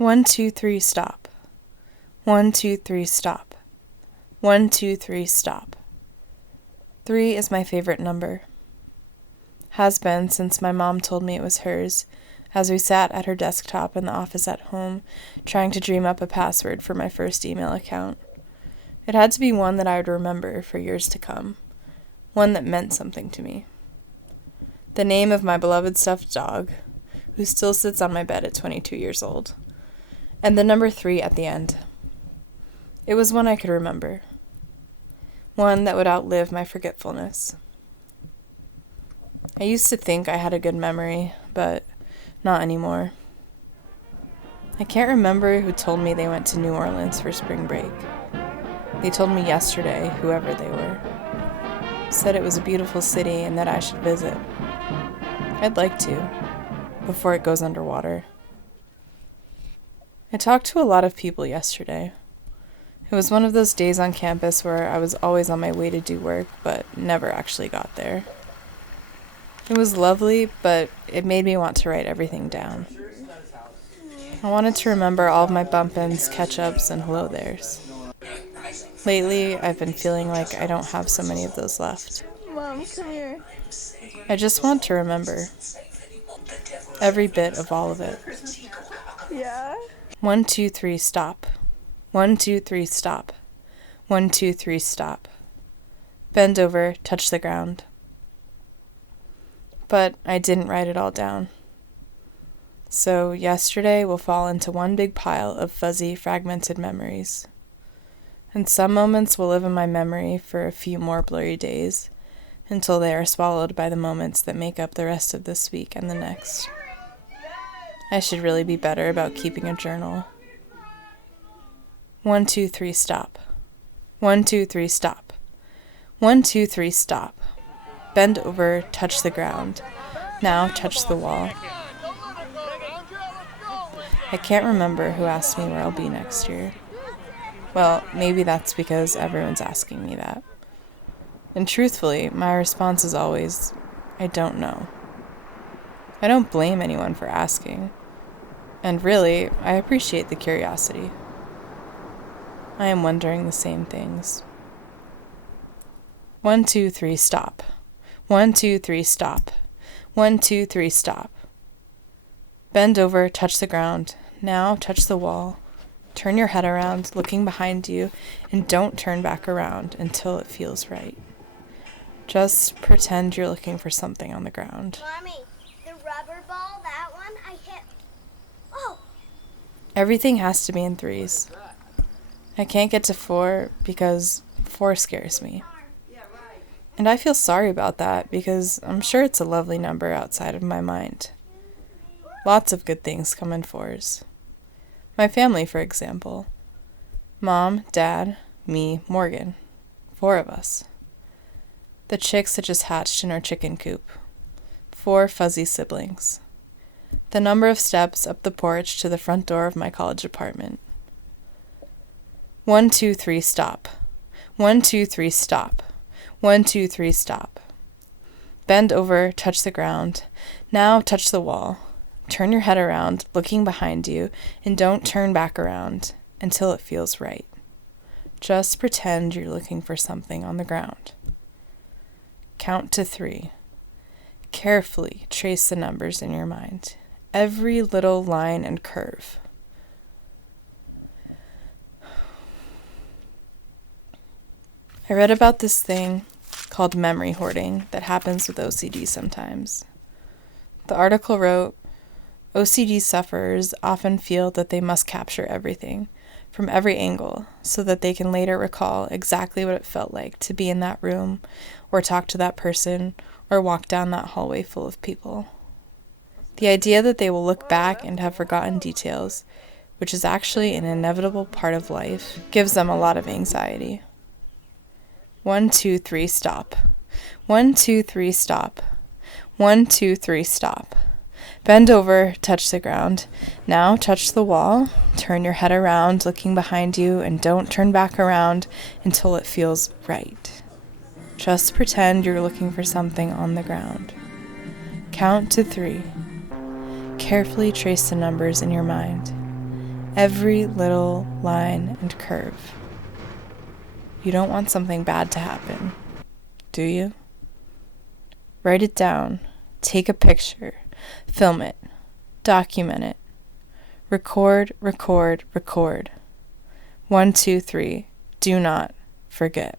1, 2, 3, stop. 1, 2, 3, stop. 1, 2, 3, stop. 3 is my favorite number. Has been since my mom told me it was hers, as we sat at her desktop in the office at home, trying to dream up a password for my first email account. It had to be one that I would remember for years to come, one that meant something to me. The name of my beloved stuffed dog, who still sits on my bed at 22 years old, and the number 3 at the end. It was one I could remember, one that would outlive my forgetfulness. I used to think I had a good memory, but not anymore. I can't remember who told me they went to New Orleans for spring break. They told me yesterday, whoever they were. Said it was a beautiful city and that I should visit. I'd like to, before it goes underwater. I talked to a lot of people yesterday. It was one of those days on campus where I was always on my way to do work, but never actually got there. It was lovely, but it made me want to write everything down. I wanted to remember all of my bump-ins, catch-ups, and hello theres. Lately, I've been feeling like I don't have so many of those left. Mom, come here. I just want to remember. Every bit of all of it. Yeah? 1, 2, 3, stop. 1, 2, 3, stop. 1, 2, 3, stop. Bend over, touch the ground. But I didn't write it all down. So yesterday will fall into one big pile of fuzzy, fragmented memories. And some moments will live in my memory for a few more blurry days, until they are swallowed by the moments that make up the rest of this week and the next. I should really be better about keeping a journal. 1, 2, 3, stop. 1, 2, 3, stop. 1, 2, 3, stop. Bend over, touch the ground. Now touch the wall. I can't remember who asked me where I'll be next year. Well, maybe that's because everyone's asking me that. And truthfully, my response is always, I don't know. I don't blame anyone for asking. And really, I appreciate the curiosity. I am wondering the same things. 1, 2, 3, stop. 1, 2, 3, stop. 1, 2, 3, stop. Bend over, touch the ground. Now touch the wall. Turn your head around, looking behind you, and don't turn back around until it feels right. Just pretend you're looking for something on the ground. Mommy, the rubber ball, that one, I hit. Oh! Everything has to be in threes. I can't get to 4 because 4 scares me. And I feel sorry about that because I'm sure it's a lovely number outside of my mind. Lots of good things come in 4s. My family, for example. Mom, Dad, me, Morgan. 4 of us. The chicks that just hatched in our chicken coop. 4 fuzzy siblings. The number of steps up the porch to the front door of my college apartment. 1, 2, 3, stop. 1, 2, 3, stop. 1, 2, 3, stop. Bend over, touch the ground. Now touch the wall. Turn your head around, looking behind you, and don't turn back around until it feels right. Just pretend you're looking for something on the ground. Count to 3. Carefully trace the numbers in your mind. Every little line and curve. I read about this thing called memory hoarding that happens with OCD sometimes. The article wrote, OCD sufferers often feel that they must capture everything from every angle so that they can later recall exactly what it felt like to be in that room or talk to that person or walk down that hallway full of people. The idea that they will look back and have forgotten details, which is actually an inevitable part of life, gives them a lot of anxiety. 1, 2, 3, stop. 1, 2, 3, stop. 1, 2, 3, stop. Bend over, touch the ground. Now touch the wall. Turn your head around, looking behind you, and don't turn back around until it feels right. Just pretend you're looking for something on the ground. Count to 3. Carefully trace the numbers in your mind. every little line and curve. You don't want something bad to happen, do you? Write it down, take a picture, film it, document it. Record, record, record. 1, 2, 3. Do not forget.